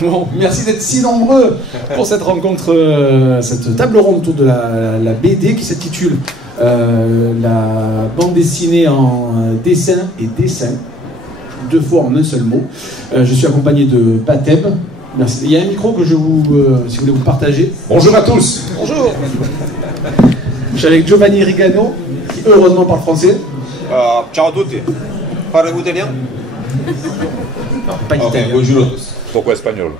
Bon, merci d'être si nombreux pour cette rencontre, cette table ronde autour de la BD qui s'intitule la bande dessinée en dessin et dessin, deux fois en un seul mot. Je suis accompagné de Batem. Merci. Il y a un micro que si vous voulez vous partager. Bonjour à tous. Bonjour. Je suis avec Giovanni Rigano, qui heureusement parle français. Ciao a tutti. Parlez-vous italien? Non, pas italien. Ok, bonjour à tous. Pourquoi espagnol?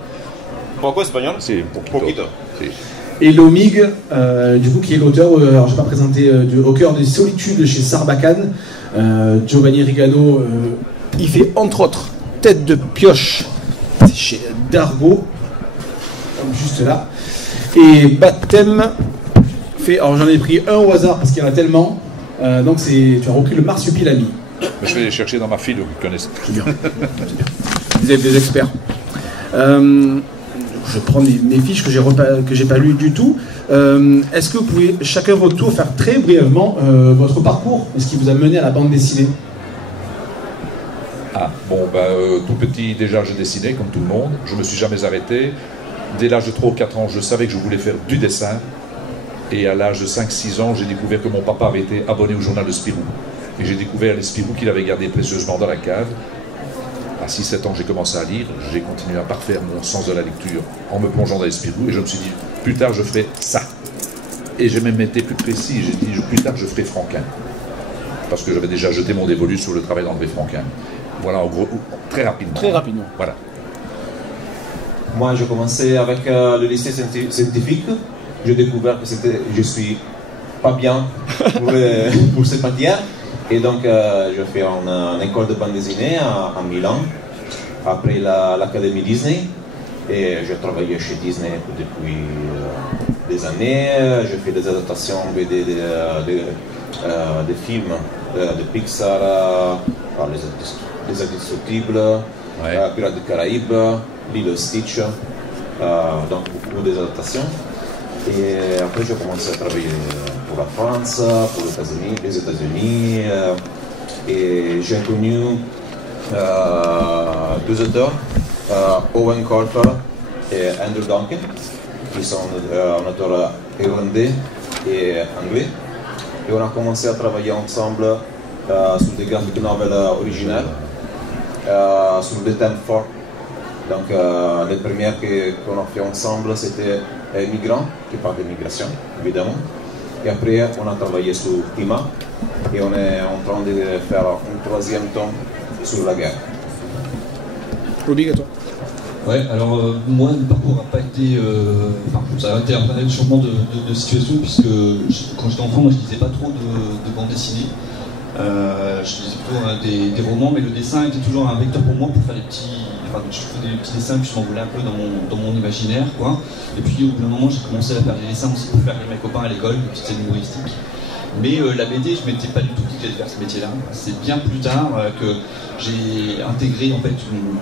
Pourquoi espagnol? Si, Poquito. Si. Et Lomig, du coup, qui est l'auteur, alors je ne vais pas présenter, Au cœur des solitudes chez Sarbacane. Giovanni Rigano, il fait entre autres Tête de pioche chez Dargaud, juste là. Et Batem fait, alors j'en ai pris un au hasard parce qu'il y en a tellement, donc tu as repris le Marsupilami. Je vais les chercher dans ma file, vous connaissez. C'est bien. Vous êtes des experts. Je prends mes fiches que j'ai pas lues du tout. Est-ce que vous pouvez chacun votre tour faire très brièvement votre parcours et ce qui vous a mené à la bande dessinée? Ah, bon, tout petit, déjà, je dessinais, comme tout le monde. Je ne me suis jamais arrêté. Dès l'âge de 3 ou 4 ans, je savais que je voulais faire du dessin. Et à l'âge de 5-6 ans, j'ai découvert que mon papa avait été abonné au journal de Spirou. Et j'ai découvert les Spirou qu'il avait gardés précieusement dans la cave. À 6-7 ans, j'ai commencé à lire. J'ai continué à parfaire mon sens de la lecture en me plongeant dans les Spirou. Et je me suis dit, plus tard, je ferai ça. Et j'ai même été plus précis. J'ai dit, plus tard, je ferai Franquin. Parce que j'avais déjà jeté mon dévolu sur le travail d'André Franquin. Voilà, en gros, très rapidement. Très rapidement. Voilà. Moi, j'ai commencé avec le lycée scientifique. J'ai découvert que je suis pas bien pour cette matière. Et donc, j'ai fait une école de bande dessinée à Milan, après l'Académie Disney. Et j'ai travaillé chez Disney depuis des années. J'ai fait des adaptations des films de Pixar, Les Indestructibles, Ouais. Pirates des Caraïbes, Lilo Stitch, donc beaucoup d'adaptations. Et après, j'ai commencé à travailler pour la France, pour les États-Unis, et j'ai connu deux auteurs, Owen Colfer et Andrew Duncan, qui sont un auteur irlandais et anglais. Et on a commencé à travailler ensemble sur des graphic novels originales, sur des thèmes forts. Donc, les premières qu'on a fait ensemble, c'était Migrants, qui parle de migration, évidemment. Et après, on a travaillé sur climat, et on est en train de faire un troisième tome sur la guerre. Obligatoire. Ouais, alors moi, le parcours n'a pas été. Ça a été un changement de situation, puisque quand j'étais enfant, moi je lisais pas trop de bande dessinée. Je lisais plutôt des romans, mais le dessin était toujours un vecteur pour moi pour faire des petits. Je faisais des petits dessins, puis je m'envolais un peu dans mon imaginaire, quoi. Et puis au bout d'un moment, j'ai commencé à faire des dessins aussi pour faire mes copains à l'école, des petites scènes humoristiques. Mais la BD, je ne m'étais pas du tout dit vers ce métier-là. C'est bien plus tard que j'ai intégré en fait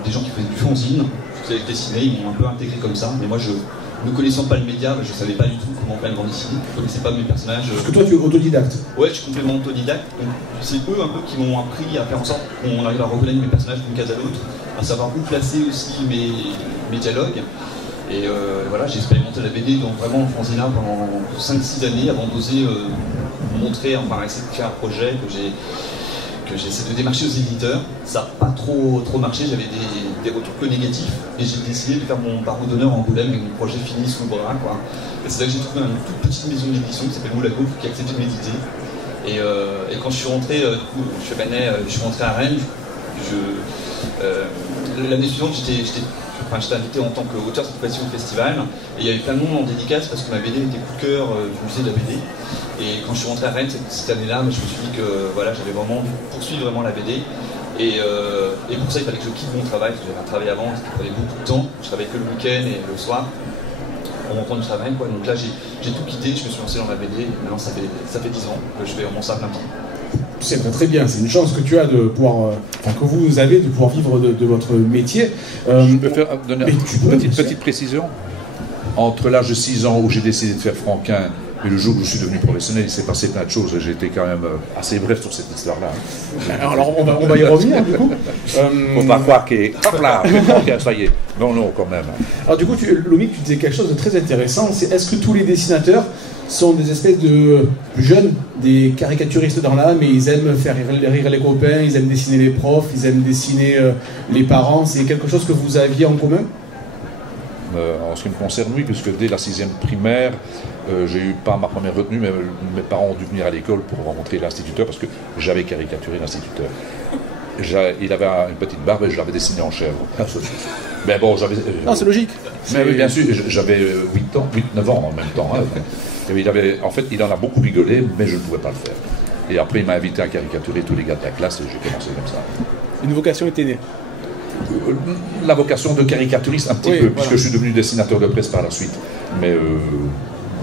des gens qui faisaient du fanzine, qui faisaient dessiner, ils m'ont un peu intégré comme ça. Mais moi, ne connaissant pas le média, je ne savais pas du tout comment faire une bande dessinée. Je ne connaissais pas mes personnages. Parce que toi, tu es autodidacte. Ouais, je suis complètement autodidacte. C'est eux un peu qui m'ont appris à faire en sorte qu'on arrive à reconnaître mes personnages d'une case à l'autre, à savoir où placer aussi mes dialogues. Et voilà, j'ai expérimenté la BD donc vraiment en fanzina pendant 5-6 années avant d'oser montrer, enfin essayer de faire un projet que j'ai essayé de démarcher aux éditeurs. Ça n'a pas trop marché, j'avais des retours que négatifs, et j'ai décidé de faire mon barreau d'honneur en Angoulême avec mon projet fini sous le bras, quoi. Et c'est là que j'ai trouvé une toute petite maison d'édition qui s'appelle Moulago, qui a accepté de m'éditer. Et quand je suis rentré, je suis rentré à Rennes, l'année suivante j'étais invité en tant qu'auteur cette fois-ci au festival, et il y avait plein de monde en dédicace parce que ma BD était coup de cœur du musée de la BD. Et quand je suis rentré à Rennes cette année-là, je me suis dit que voilà, j'avais vraiment envie de poursuivre vraiment la BD. Et pour ça, il fallait que je quitte mon travail, parce que j'avais un travail avant, qui prenait beaucoup de temps. Je travaillais que le week-end et le soir, en rentrant du travail, quoi. Donc là, j'ai tout quitté, je me suis lancé dans la BD. Maintenant, ça fait 10 ans que je fais vraiment ça à plein temps. C'est très bien, c'est une chance que tu as de pouvoir, que vous avez de pouvoir vivre de votre métier. Je peux donner une petite précision. Entre l'âge de 6 ans où j'ai décidé de faire Franquin Mais le jour où je suis devenu professionnel, il s'est passé plein de choses. J'ai été quand même assez bref sur cette histoire-là. Alors on va y revenir du coup. Faut pas croire que hop là, ça y est. Non, non, quand même. Alors du coup, Lomik, tu disais quelque chose de très intéressant. C'est est-ce que tous les dessinateurs sont des espèces de jeunes, des caricaturistes dans l'âme, et ils aiment faire rire les copains, ils aiment dessiner les profs, ils aiment dessiner les parents. C'est quelque chose que vous aviez en commun? En ce qui me concerne, oui, puisque dès la 6e primaire, j'ai eu pas ma première retenue, mais mes parents ont dû venir à l'école pour rencontrer l'instituteur, parce que j'avais caricaturé l'instituteur. Il avait une petite barbe et je l'avais dessiné en chèvre. Mais bon, j'avais... Non, c'est logique. Mais oui, bien sûr, j'avais 8-9 ans en même temps. Hein. Et en fait, il en a beaucoup rigolé, mais je ne pouvais pas le faire. Et après, il m'a invité à caricaturer tous les gars de la classe et j'ai commencé comme ça. Une vocation était née. La vocation de caricaturiste un petit peu, puisque je suis devenu dessinateur de presse par la suite. Mais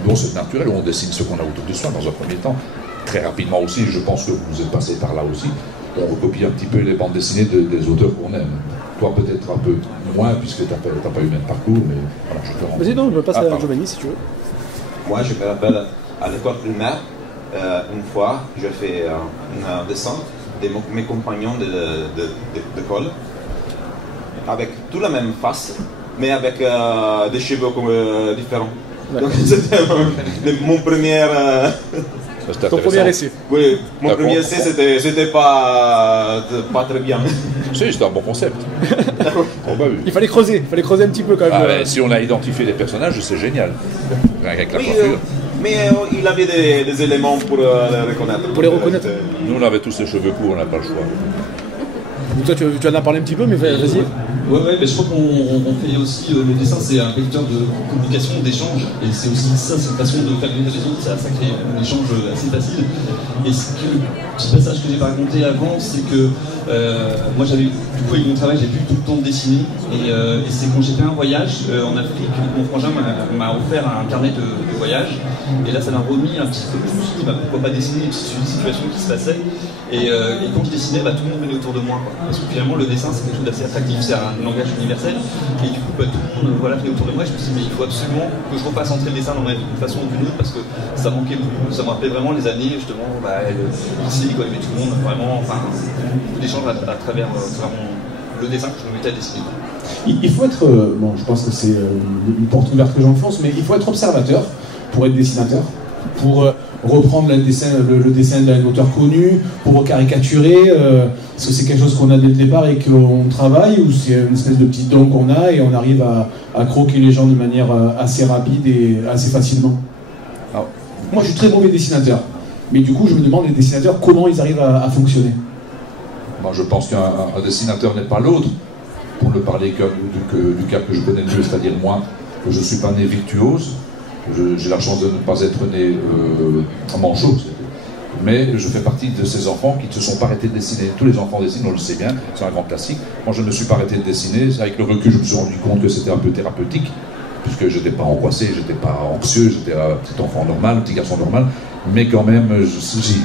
bon, c'est naturel, on dessine ce qu'on a autour de soi dans un premier temps. Très rapidement aussi, je pense que vous êtes passé par là aussi. On recopie un petit peu les bandes dessinées des auteurs qu'on aime. Toi peut-être un peu moins, puisque tu n'as pas eu le même parcours, mais voilà, je te rends. Vas-y, non, je passe à Giovanni si tu veux. Moi, je me rappelle à l'école primaire, une fois, je fais un dessin de mes compagnons d'école, avec toute la même face, mais avec des cheveux différents. Donc c'était mon premier... Ton premier essai. Oui, mon premier essai, c'était pas très bien. Si, c'était un bon concept. Oh, bah, oui. Il fallait creuser un petit peu quand même. Si on a identifié les personnages, c'est génial. Avec la coiffure. Mais il avait des éléments pour les reconnaître. Pour les reconnaître. Nous, on avait tous les cheveux courts, on n'a pas le choix. Toi, tu en as parlé un petit peu, mais vas-y. Ouais, mais je crois qu'on fait aussi, le dessin c'est un vecteur de communication, d'échange, et c'est aussi ça, c'est une façon de faire venir les autres, ça crée un échange assez facile. Et le petit passage que j'ai pas raconté avant, c'est que moi j'avais, du coup avec mon travail, j'ai plus tout le temps de dessiner, et c'est quand j'ai fait un voyage en Afrique, mon frangin m'a offert un carnet de voyage, et là ça m'a remis un petit peu, je me suis dit pourquoi pas dessiner une situation qui se passait, et quand je dessinais, tout le monde venait autour de moi, quoi. Parce que finalement le dessin c'est quelque chose d'assez attractif, c'est un langage universel, et du coup tout le monde venait autour de moi, et je me suis dit mais il faut absolument que je refasse entrer le dessin dans ma vie d'une façon ou d'une autre, parce que ça manquait beaucoup, ça me rappelait vraiment les années justement, le lycée, quoi, mais tout le monde vraiment, l'échange à travers le dessin que je me mettais à dessiner. Il faut être, bon je pense que c'est une porte ouverte que j'enfonce, mais il faut être observateur pour être dessinateur, pour reprendre le dessin d'un auteur connu, pour caricaturer. Est-ce que c'est quelque chose qu'on a dès le départ et qu'on travaille, ou c'est une espèce de petit don qu'on a et on arrive à croquer les gens de manière assez rapide et assez facilement? Alors, moi je suis très mauvais dessinateur, mais du coup je me demande les dessinateurs comment ils arrivent à fonctionner. Moi je pense qu'un dessinateur n'est pas l'autre, pour ne parler du cas que je connais le mieux, c'est-à-dire moi, que je ne suis pas né virtuose. J'ai la chance de ne pas être né manchot, mais je fais partie de ces enfants qui ne se sont pas arrêtés de dessiner. Tous les enfants dessinent, on le sait bien, c'est un grand classique. Moi je ne me suis pas arrêté de dessiner, avec le recul je me suis rendu compte que c'était un peu thérapeutique, puisque je n'étais pas angoissé, je n'étais pas anxieux, j'étais un petit enfant normal, un petit garçon normal, mais quand même,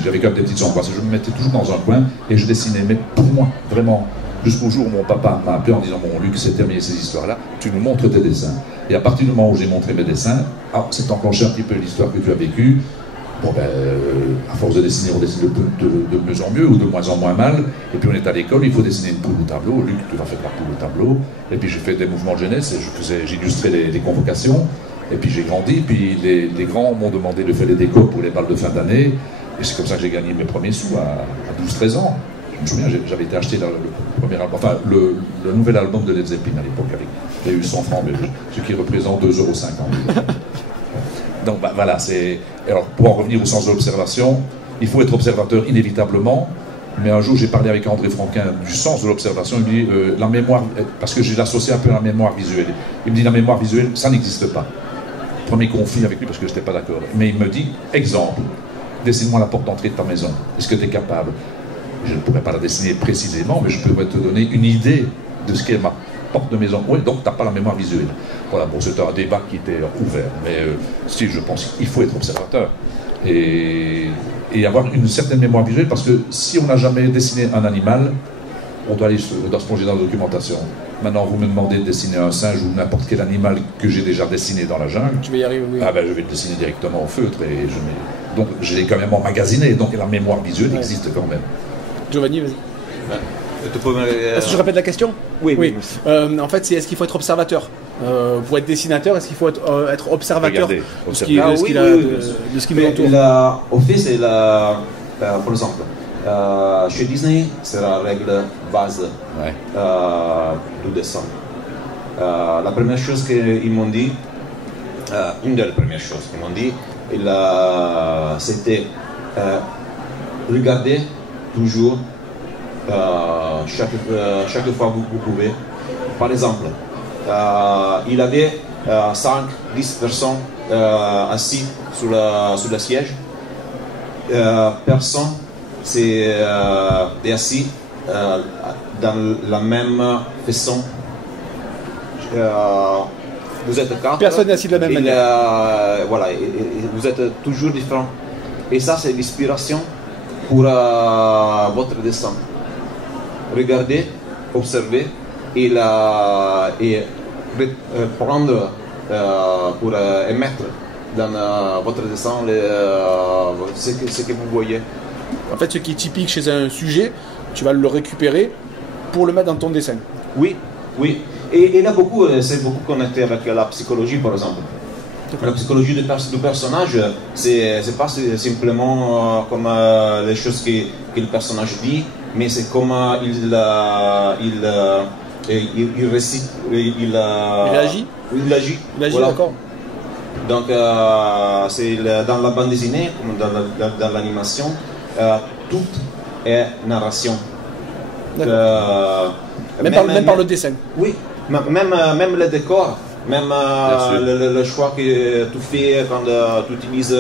j'avais quand même des petites angoisses. Je me mettais toujours dans un coin et je dessinais, mais pour moi, vraiment, jusqu'au jour où mon papa m'a appelé en disant « Bon, Luc, c'est terminé ces histoires-là, tu nous montres tes dessins. » Et à partir du moment où j'ai montré mes dessins, c'est enclenché un petit peu l'histoire que tu as vécue. Bon à force de dessiner, on dessine de mieux en mieux ou de moins en moins mal. Et puis on est à l'école, il faut dessiner une poule au tableau. Luc, tu vas faire la poule au tableau. Et puis j'ai fait des mouvements de jeunesse et j'illustrais les convocations. Et puis j'ai grandi, puis les grands m'ont demandé de faire les décors pour les balles de fin d'année. Et c'est comme ça que j'ai gagné mes premiers sous à 12-13 ans. Je me souviens, j'avais été acheté le premier album, enfin le nouvel album de Led Zeppelin à l'époque, j'ai eu 100 francs belges, ce qui représente 2,50 €. Donc voilà, alors pour en revenir au sens de l'observation, il faut être observateur inévitablement, mais un jour j'ai parlé avec André Franquin du sens de l'observation, il me dit la mémoire, parce que j'ai associé un peu à la mémoire visuelle, il me dit la mémoire visuelle, ça n'existe pas. Premier conflit avec lui parce que je n'étais pas d'accord, mais il me dit, exemple, dessine-moi la porte d'entrée de ta maison, est-ce que tu es capable? Je ne pourrais pas la dessiner précisément, mais je pourrais te donner une idée de ce qu'est ma porte de maison. Oui, donc tu n'as pas la mémoire visuelle. Voilà, bon, c'était un débat qui était ouvert, mais si, je pense qu'il faut être observateur et avoir une certaine mémoire visuelle, parce que si on n'a jamais dessiné un animal, on doit se plonger dans la documentation. Maintenant, vous me demandez de dessiner un singe ou n'importe quel animal que j'ai déjà dessiné dans la jungle. Tu vas y arriver, oui. Ah ben, je vais le dessiner directement au feutre. Donc, je l'ai quand même emmagasiné. Donc, la mémoire visuelle existe quand même. Giovanni, vas-y. Est-ce que je répète la question? Oui. En fait, c'est est-ce qu'il faut être observateur pour être dessinateur? Est-ce qu'il faut être observateur Regardez, de ce qui nous entoure? Au fait, c'est par exemple, chez Disney, c'est la règle base du dessin. La première chose qu'ils m'ont dit, une des premières choses qu'ils m'ont dit, c'était regarder toujours chaque fois que vous pouvez. Par exemple, il avait 5-10 personnes assis sur le siège. Personne s'est assis dans la même façon. Vous êtes quatre. Personne n'est assis de la même manière. Voilà, vous êtes toujours différents. Et ça, c'est l'inspiration pour votre dessin. Regardez, observez et prendre pour émettre dans votre dessin ce que vous voyez. En fait, ce qui est typique chez un sujet, tu vas le récupérer pour le mettre dans ton dessin. Oui. Et là, c'est beaucoup connecté avec la psychologie, par exemple. La psychologie du personnage, c'est pas simplement comme les choses que le personnage dit, mais c'est comment il récite, il agit. Il agit, voilà. D'accord. Donc, c'est dans la bande dessinée, comme dans l'animation, tout est narration. Même par le dessin. Oui, même le décor. Même le choix que tu fais quand tu utilises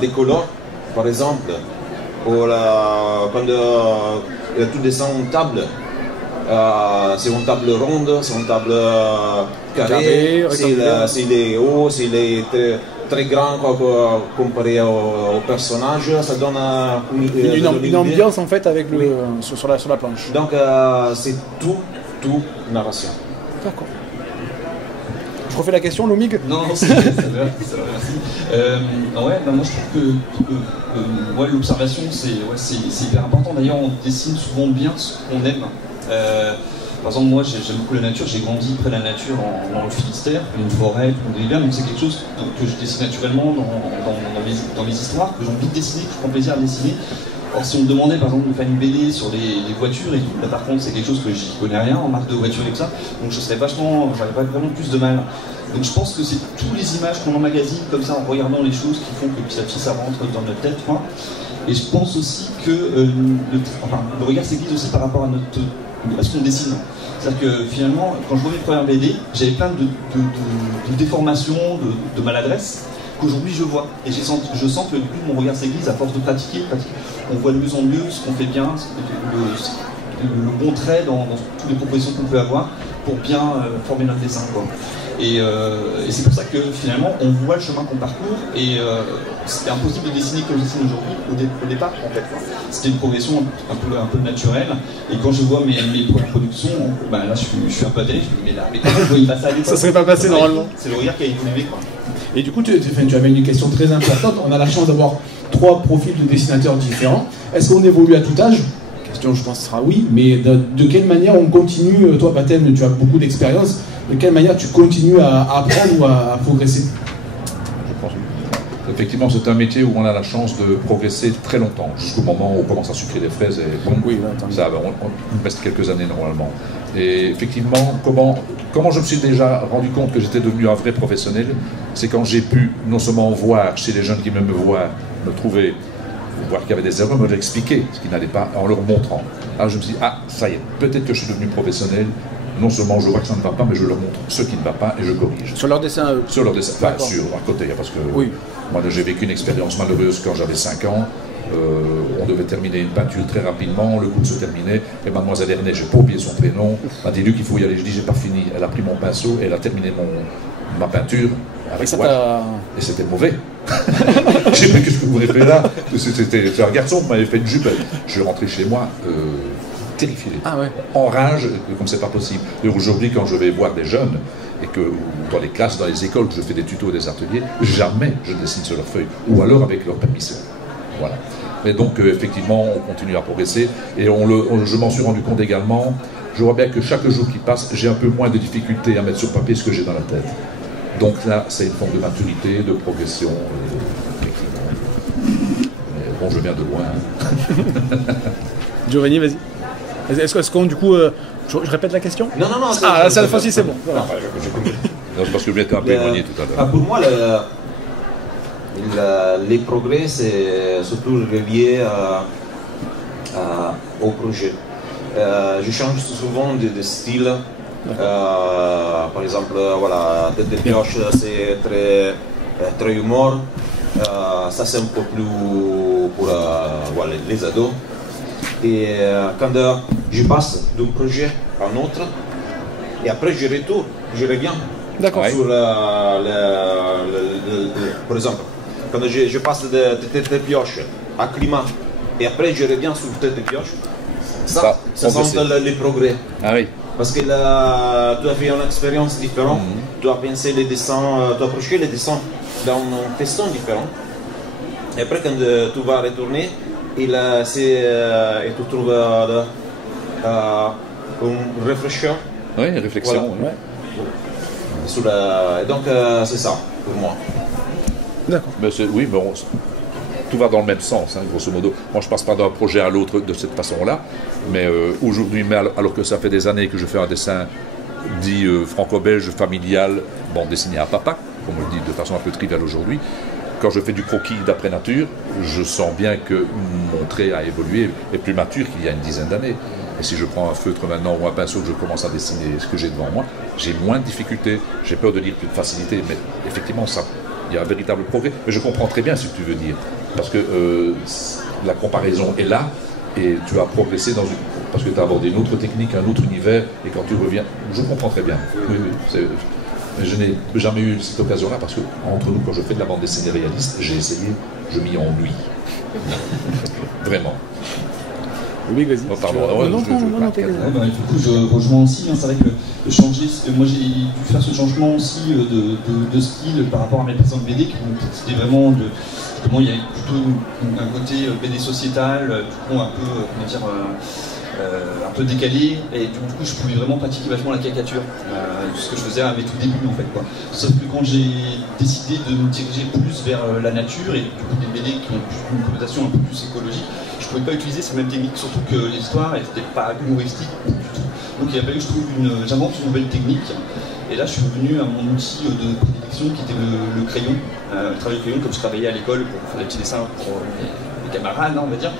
des couleurs, par exemple, ou quand tu descends une table, c'est une table ronde, c'est une table carrée, s'il est haut, s'il est très grand comparé au personnage, ça donne une ambiance en fait avec sur la planche. Donc c'est tout narration. D'accord. Je refais la question, Lomig? Non, ça va, merci. Moi je trouve que l'observation c'est hyper important. D'ailleurs, on dessine souvent bien ce qu'on aime. Par exemple, moi j'aime beaucoup la nature, j'ai grandi près de la nature dans le Finistère, une forêt, une rivière, donc c'est quelque chose que je dessine naturellement dans mes histoires, que j'ai envie de dessiner, que je prends plaisir à dessiner. Or, si on me demandait par exemple de faire une BD sur les voitures et tout, là par contre c'est quelque chose que j'y connais rien en marque de voiture et tout ça, donc j'aurais pas vraiment plus de mal. Donc je pense que c'est toutes les images qu'on emmagasine comme ça en regardant les choses qui font que petit à petit ça rentre dans notre tête, quoi. Et je pense aussi que le regard s'aiguise aussi par rapport à ce qu'on dessine. C'est-à-dire que finalement, quand je vois mes premières BD, j'avais plein de déformations, de maladresses, qu'aujourd'hui je vois. Et je sens que du coup mon regard s'aiguise à force de pratiquer. On voit de mieux en mieux ce qu'on fait bien, le bon trait dans toutes les propositions qu'on peut avoir pour bien former notre dessin, quoi. Et c'est pour ça que finalement on voit le chemin qu'on parcourt et c'était impossible de dessiner comme je dessine aujourd'hui au départ en fait. C'était une progression un peu naturelle et quand je vois mes premières productions, là je suis un peu atterri, je me dis mais comment il va ça aller? Ça serait pas passé normalement. C'est le regard qui a évolué, quoi. Et du coup tu amènes une question très importante. On a la chance d'avoir 3 profils de dessinateurs différents. Est-ce qu'on évolue à tout âge? Question je pense sera oui, mais de quelle manière on continue? Toi Batem, tu as beaucoup d'expérience. De quelle manière tu continues à apprendre ou à progresser? Je pense. Effectivement, c'est un métier où on a la chance de progresser très longtemps, jusqu'au moment où on commence à sucrer des fraises et bon, oui, ça, on reste quelques années normalement. Et effectivement, comment je me suis déjà rendu compte que j'étais devenu un vrai professionnel, c'est quand j'ai pu non seulement voir chez les jeunes qui me voient, me trouver, voir qu'il y avait des erreurs, me l'expliquer, ce qui n'allait pas, en leur montrant. Alors je me suis dit, ça y est, peut-être que je suis devenu professionnel. Non seulement je vois que ça ne va pas, mais je leur montre ce qui ne va pas et je corrige. Sur leur dessin Sur leur dessin, enfin sur à côté, parce que oui. Moi j'ai vécu une expérience malheureuse quand j'avais 5 ans. On devait terminer une peinture très rapidement, le coup se terminait, et mademoiselle Ernest, j'ai pas oublié son prénom, m'a dit Luc, il faut y aller. Je dis j'ai pas fini. Elle a pris mon pinceau et elle a terminé ma peinture avec moi. Et c'était mauvais. J'ai dit qu'est-ce que vous avez fait là? C'était un garçon qui m'avait fait une jupe. Je suis rentré chez moi. terrifié. Ah ouais. En rage, comme c'est pas possible. Et aujourd'hui, quand je vais voir des jeunes, et que dans les classes, dans les écoles, que je fais des tutos et des ateliers, jamais je dessine sur leur feuille, ou alors avec leur permission. Voilà. Mais donc, effectivement, on continue à progresser, et je m'en suis rendu compte également, je vois bien que chaque jour qui passe, j'ai un peu moins de difficultés à mettre sur papier ce que j'ai dans la tête. Donc là, c'est une forme de maturité, de progression, effectivement. Mais bon, je viens de loin. Giovanni, vas-y. Est-ce qu'on, du coup, je répète la question? Non. Ah, cette fois-ci, c'est bon. Voilà. Non, c'est parce que je m'étais un peu éloigné tout à l'heure. Pour moi, les progrès, c'est surtout relié au projet. Je change souvent de style. Par exemple, voilà, Tête de Pioche, c'est très humour. Ça, c'est un peu plus pour voilà, les ados. Et quand je passe d'un projet à un autre, et après je retourne, je reviens. D'accord. Sur par exemple, quand je passe de Tête de Pioche à Climat, et après je reviens sur Tête de Pioche, ça sont les progrès. Ah oui. Parce que là, tu as fait une expérience différente, tu as pensé les dessins, tu as approché les dessins dans une façon différente. Et après, quand tu vas retourner, et tu trouves une réflexion. Oui, une réflexion. Voilà. Et donc, c'est ça pour moi. D'accord. Oui, mais tout va dans le même sens, hein, grosso modo. Moi, je passe pas d'un projet à l'autre de cette façon-là, mais aujourd'hui, alors que ça fait des années que je fais un dessin dit franco-belge, familial, bon, dessiné à papa, comme on le dit de façon un peu triviale aujourd'hui, quand je fais du croquis d'après nature, je sens bien que mon trait a évolué, est plus mature qu'il y a une dizaine d'années. Et si je prends un feutre maintenant ou un pinceau que je commence à dessiner ce que j'ai devant moi, j'ai moins de difficultés. J'ai peur de dire plus de facilité, mais effectivement, il y a un véritable progrès. Mais je comprends très bien ce que tu veux dire, parce que la comparaison est là, et tu as progressé parce que tu as abordé une autre technique, un autre univers, et quand tu reviens, je comprends très bien. Oui, mais je n'ai jamais eu cette occasion-là, parce que entre nous, quand je fais de la bande dessinée réaliste, j'ai essayé, je m'y ennuie. Vraiment. Oui, vas-y. Oh, pardon, du coup, je rejoins aussi. Hein, c'est vrai que changer, moi j'ai dû faire ce changement aussi de style par rapport à mes précédentes BD, qui c'était vraiment de. Justement, il y a plutôt un côté BD sociétal, du coup un peu, comment dire, un peu décalé, et du coup je pouvais vraiment pratiquer vachement la caricature, ce que je faisais à mes tout débuts en fait, quoi. Sauf que quand j'ai décidé de me diriger plus vers la nature, et du coup des BD qui ont une connotation un peu plus écologique, je ne pouvais pas utiliser ces mêmes techniques, surtout que l'histoire n'était pas humoristique du tout. Donc il a fallu que j'invente une nouvelle technique. Et là, je suis revenu à mon outil de prédilection qui était le crayon. Le travail de crayon, comme je travaillais à l'école pour faire des petits dessins pour mes camarades, on va dire.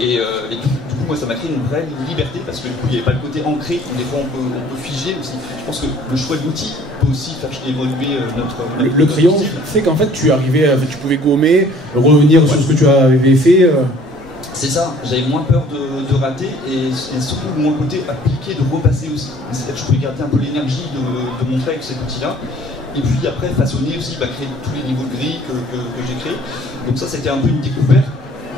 Et du coup, moi, ça m'a créé une vraie liberté, parce que du coup, il n'y avait pas le côté ancré. Des fois, on peut figer aussi. Je pense que le choix de l'outil peut aussi faire évoluer notre le crayon fait qu'en fait, tu pouvais gommer, revenir sur ce que tu avais fait. C'est ça, j'avais moins peur de rater, et surtout mon côté appliqué de repasser aussi. C'est-à-dire que je pouvais garder un peu l'énergie de mon trait avec cet outil-là, et puis après façonner aussi, créer tous les niveaux de gris que j'ai créés. Donc ça, c'était un peu une découverte,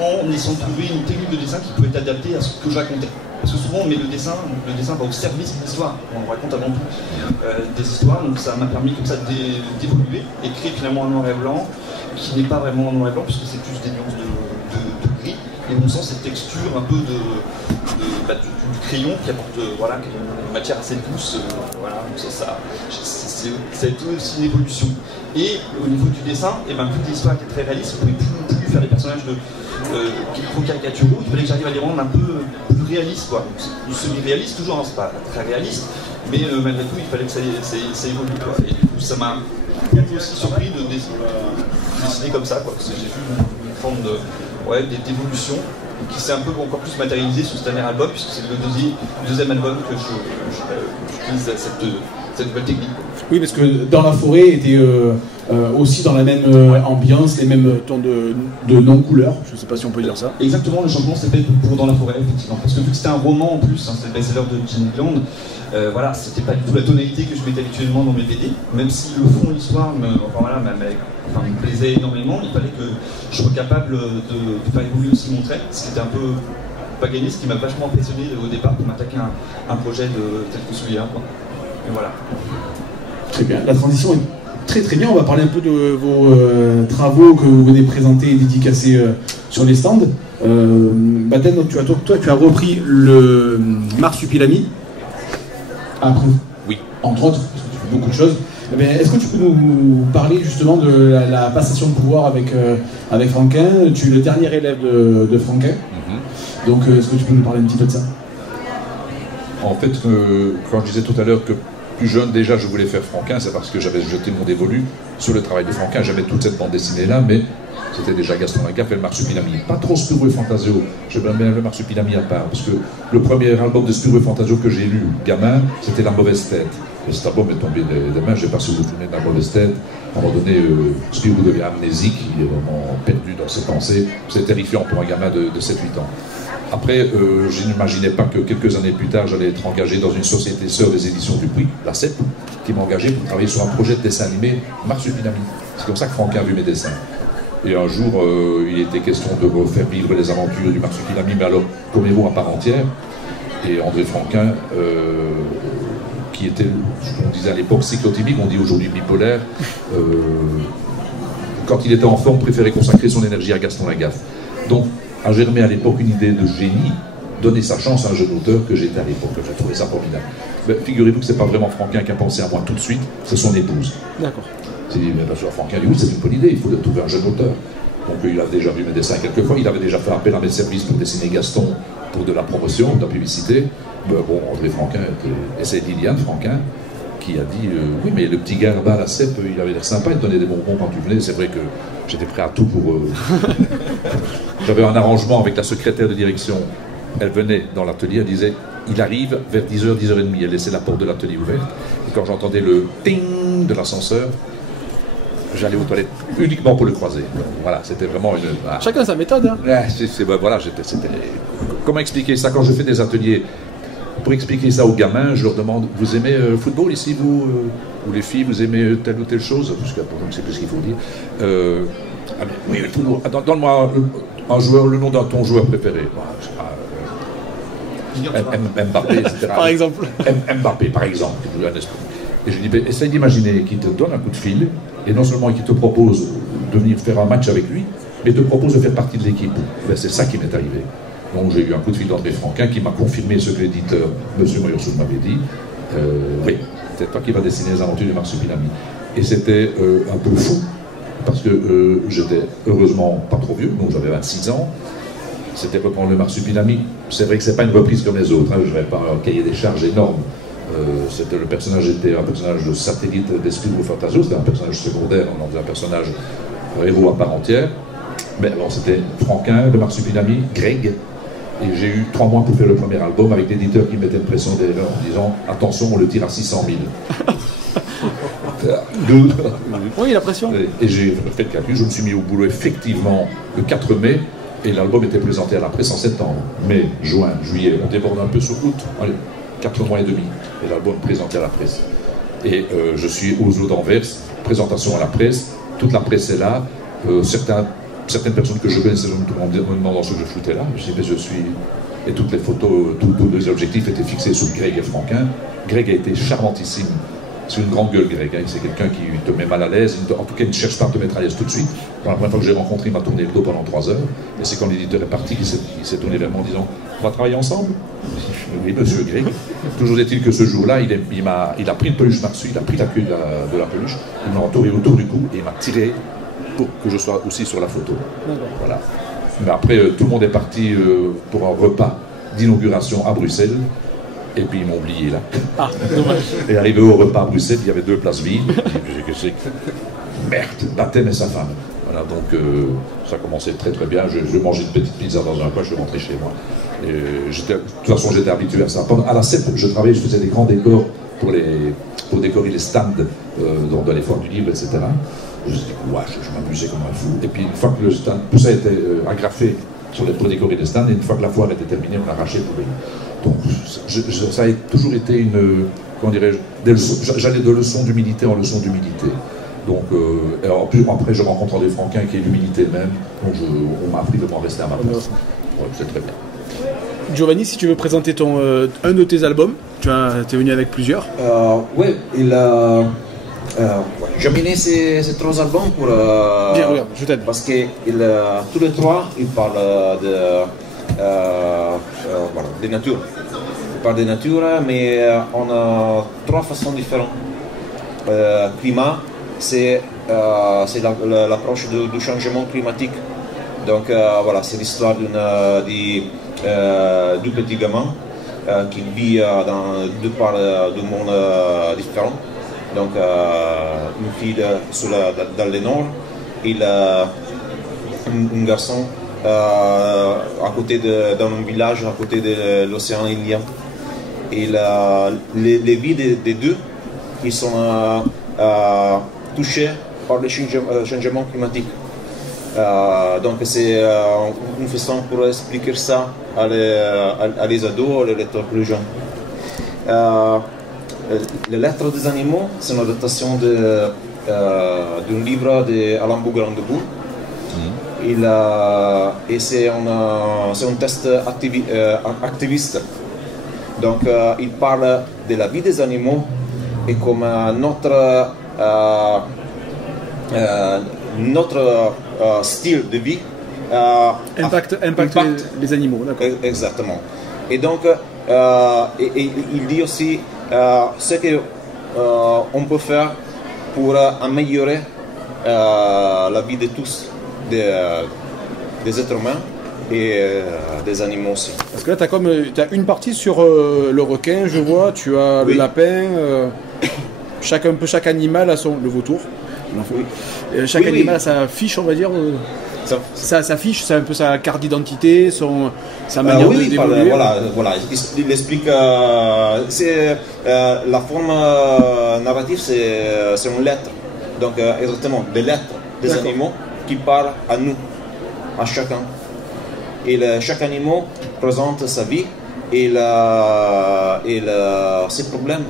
en essayant de trouver une technique de dessin qui pouvait être adaptée à ce que je racontais. Parce que souvent on met le dessin va au service de l'histoire, on raconte avant tout des histoires, donc ça m'a permis comme ça d'évoluer et créer finalement un noir et blanc qui n'est pas vraiment un noir et blanc, puisque c'est plus des nuances de gris. Et on sent cette texture un peu du crayon qui apporte qui est une matière assez douce. Voilà, donc ça a été aussi une évolution. Et au niveau du dessin, vu que l'histoire était très réaliste, on ne pouvait plus faire des personnages trop caricaturaux, il fallait que j'arrive à les rendre un peu plus réalistes, quoi. Semi-réaliste toujours, hein, c'est pas très réaliste, mais malgré tout il fallait que ça évolue, quoi. Et du coup ça m'a aussi surpris de dessiner comme ça, quoi. J'ai vu une forme d'évolution qui s'est un peu encore plus matérialisée sur ce dernier album, puisque c'est le deuxième album que j'utilise cette nouvelle technique. Oui, parce que Dans la forêt était aussi dans la même ambiance, les mêmes tons de non-couleur, je ne sais pas si on peut dire ça. Exactement, le changement s'est fait pour Dans la forêt, effectivement. Parce que vu que c'était un roman en plus, hein, c'était le best-seller de Gene Gland, c'était pas du tout la tonalité que je mettais habituellement dans mes BD, même si le fond, l'histoire me plaisait énormément, il fallait que je sois capable de faire évoluer aussi mon trait, ce qui était un peu pas gagné, ce qui m'a vachement impressionné au départ pour m'attaquer un projet tel que celui-là. Et voilà. Très bien, la transition est très très bien. On va parler un peu de vos travaux que vous venez présenter et dédicacer sur les stands. Baten, donc toi tu as repris le Marsupilami. Après, Oui. Entre autres, parce que tu fais beaucoup de choses. Est-ce que tu peux nous parler justement de la passation de pouvoir avec Franquin? Tu es le dernier élève de Franquin. Donc est-ce que tu peux nous parler un petit peu de ça? En fait, quand je disais tout à l'heure que plus jeune, déjà, je voulais faire Franquin, c'est parce que j'avais jeté mon dévolu sur le travail de Franquin. J'avais toute cette bande dessinée-là, mais c'était déjà Gaston Lagaffe et le Marsupilami. Pas trop Spirou et Fantasio, je mets le Marsupilami à part, parce que le premier album de Spirou et Fantasio que j'ai lu, gamin, c'était La Mauvaise Tête. Et cet album est tombé des mains, j'ai pas su vous tourner de La Mauvaise Tête. À un moment donné, Spirou devient amnésique, il est vraiment perdu dans ses pensées. C'est terrifiant pour un gamin de 7-8 ans. Après, je n'imaginais pas que quelques années plus tard, j'allais être engagé dans une société sœur des éditions du Puy, la CEP, qui m'a engagé pour travailler sur un projet de dessin animé Marsupilami. C'est comme ça que Franquin a vu mes dessins. Et un jour, il était question de refaire vivre les aventures du Marsupilami, mais alors comme héros à part entière. Et André Franquin, qui était, on disait à l'époque cyclotymique, on dit aujourd'hui bipolaire, quand il était enfant, préférait consacrer son énergie à Gaston Lagaffe. Donc, a germé à l'époque une idée de génie, donner sa chance à un jeune auteur que j'étais à l'époque. J'ai trouvé ça formidable. Figurez-vous que ce n'est pas vraiment Franquin qui a pensé à moi tout de suite, c'est son épouse. D'accord. C'est dit, mais Franquin dit oui, c'est une bonne idée, il faut trouver un jeune auteur. Donc il a déjà vu mes dessins quelques fois, il avait déjà fait appel à mes services pour dessiner Gaston pour de la promotion, de la publicité. Bon, André Franquin, et c'est Liliane Franquin qui a dit oui, mais le petit gars là-bas à la CEP, il avait l'air sympa, il te donnait des bonbons quand tu venais. C'est vrai que j'étais prêt à tout pour. J'avais un arrangement avec la secrétaire de direction. Elle venait dans l'atelier, elle disait il arrive vers 10h, 10h30. Elle laissait la porte de l'atelier ouverte. Et quand j'entendais le ting de l'ascenseur, j'allais aux toilettes uniquement pour le croiser. Donc, voilà, c'était vraiment une. Ah. Chacun sa méthode. Hein. Voilà, comment expliquer ça quand je fais des ateliers? Pour expliquer ça aux gamins, je leur demande vous aimez le football ici, vous ou les filles, vous aimez telle ou telle chose? Parce que je ne sais plus ce qu'il faut dire. Oui, le football. Donne-moi le nom d'un ton joueur préféré. Mbappé, etc. Par exemple. Mbappé, par exemple. Et je lui dis essaye d'imaginer qu'il te donne un coup de fil, et non seulement qu'il te propose de venir faire un match avec lui, mais te propose de faire partie de l'équipe. C'est ça qui m'est arrivé. Donc j'ai eu un coup de fil d'André Franquin qui m'a confirmé ce que l'éditeur, M. Moyersoul, m'avait dit. Oui, c'est toi qui vas dessiner les aventures du Marsupilami. Et c'était un peu fou, parce que j'étais heureusement pas trop vieux, donc j'avais 26 ans. C'était reprendre le Marsupilami. C'est vrai que c'est pas une reprise comme les autres, hein. Je n'avais pas un cahier des charges énorme. Le personnage était un personnage de satellite d'Esprit ou Fantasio, c'était un personnage secondaire, on en faisait un personnage héros à part entière. Mais alors c'était Franquin, le Marsupilami, Greg. Et j'ai eu 3 mois pour faire le premier album avec l'éditeur qui mettait une pression derrière en disant attention, on le tire à 600 000. Oui, la pression. Et j'ai fait le calcul, je me suis mis au boulot effectivement le 4 mai et l'album était présenté à la presse en septembre. Mai, juin, juillet, on déborde un peu sur août. Allez, 4 mois et demi et l'album présenté à la presse. Et je suis aux eaux d'Anvers, présentation à la presse, toute la presse est là, certaines personnes que je connaissais me demandant ce que je foutais là. Je dis, mais je suis. Et toutes les photos, tous les objectifs étaient fixés sur Greg et Franquin. Greg a été charmantissime. C'est une grande gueule, Greg. Hein. C'est quelqu'un qui te met mal à l'aise. En tout cas, il ne cherche pas à te mettre à l'aise tout de suite. Quand la première fois que j'ai rencontré, il m'a tourné le dos pendant 3 heures. Et c'est quand l'éditeur est parti qu'il s'est tourné vers moi en disant on va travailler ensemble? Oui, monsieur Greg. Toujours est-il que ce jour-là, il a pris une peluche Marsu, il a pris la queue de la peluche, il m'a entouré autour du cou et il m'a tiré pour que je sois aussi sur la photo. Voilà. Mais après, tout le monde est parti pour un repas d'inauguration à Bruxelles. Et puis ils m'ont oublié là. Ah, dommage. Et arrivé au repas à Bruxelles, il y avait 2 places vides. Merde, Baten et sa femme. Voilà, donc ça commençait très très bien. Je mangeais une petite pizza dans un coin, je suis rentré chez moi. Et de toute façon, j'étais habitué à ça. À la CEP, je travaillais, je faisais des grands décors pour décorer les stands dans les foires du livre, etc. Je me suis dit, ouais, je m'amusais comme un fou. Et puis une fois que le stand, tout ça était agrafé pour décorer les stands, et une fois que la foire était terminée, on l'arrachait pour les. Donc ça a toujours été une, comment dirais-je, j'allais de leçon d'humilité en leçon d'humilité. Donc après je rencontre André Franquin qui est l'humilité même, donc on m'a appris de m'en rester à ma place. Ouais, c'est très bien. Giovanni, si tu veux présenter un de tes albums, tu es venu avec plusieurs. Oui, j'ai amené ces 3 albums pour... Bien, regarde, je t'aide. Parce que tous les 3, ils parlent de nature. Ils parlent de nature, mais on a 3 façons différentes. Climat, c'est l'approche du changement climatique. Donc voilà, c'est l'histoire du petit gamin qui vit dans 2 parts du monde différents. Donc une fille dans le nord et un garçon dans un village à côté de l'océan Indien. Et les vies des deux, ils sont touchés par le changement climatique. Donc c'est une façon pour expliquer ça à les ados, à les lecteurs plus jeunes. Les lettres des animaux, c'est une adaptation d'un livre d'Alain Bougrain-Dubourg. Et c'est un texte activiste. Donc il parle de la vie des animaux et comme notre style de vie impact les animaux, d'accord. Exactement. Et donc il dit aussi ce qu'on peut faire pour améliorer la vie de tous, des êtres humains et des animaux aussi. Parce que là, tu as une partie sur le requin, je vois, tu as le lapin, chaque animal a le vautour. Oui. Chaque animal a sa fiche, on va dire. Sa fiche, c'est un peu sa carte d'identité, sa manière d'évoluer. Voilà. Il explique. C'est la forme narrative, c'est une lettre. Donc exactement des lettres des animaux qui parlent à nous, à chacun. Et chaque animal présente sa vie et ses problèmes.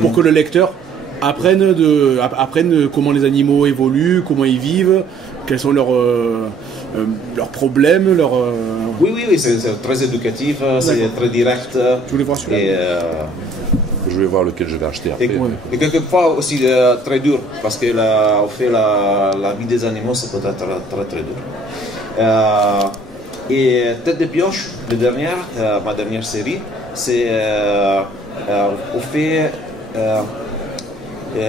Pour que le lecteur apprennent comment les animaux évoluent, comment ils vivent, quels sont leurs problèmes, Oui, c'est très éducatif, c'est très direct. Je voulais voir celui-là. Je vais voir lequel je vais acheter après. Et quelquefois aussi très dur, parce que au fait la vie des animaux c'est peut-être très très dur. Et Tête de pioche, ma dernière série, c'est au fait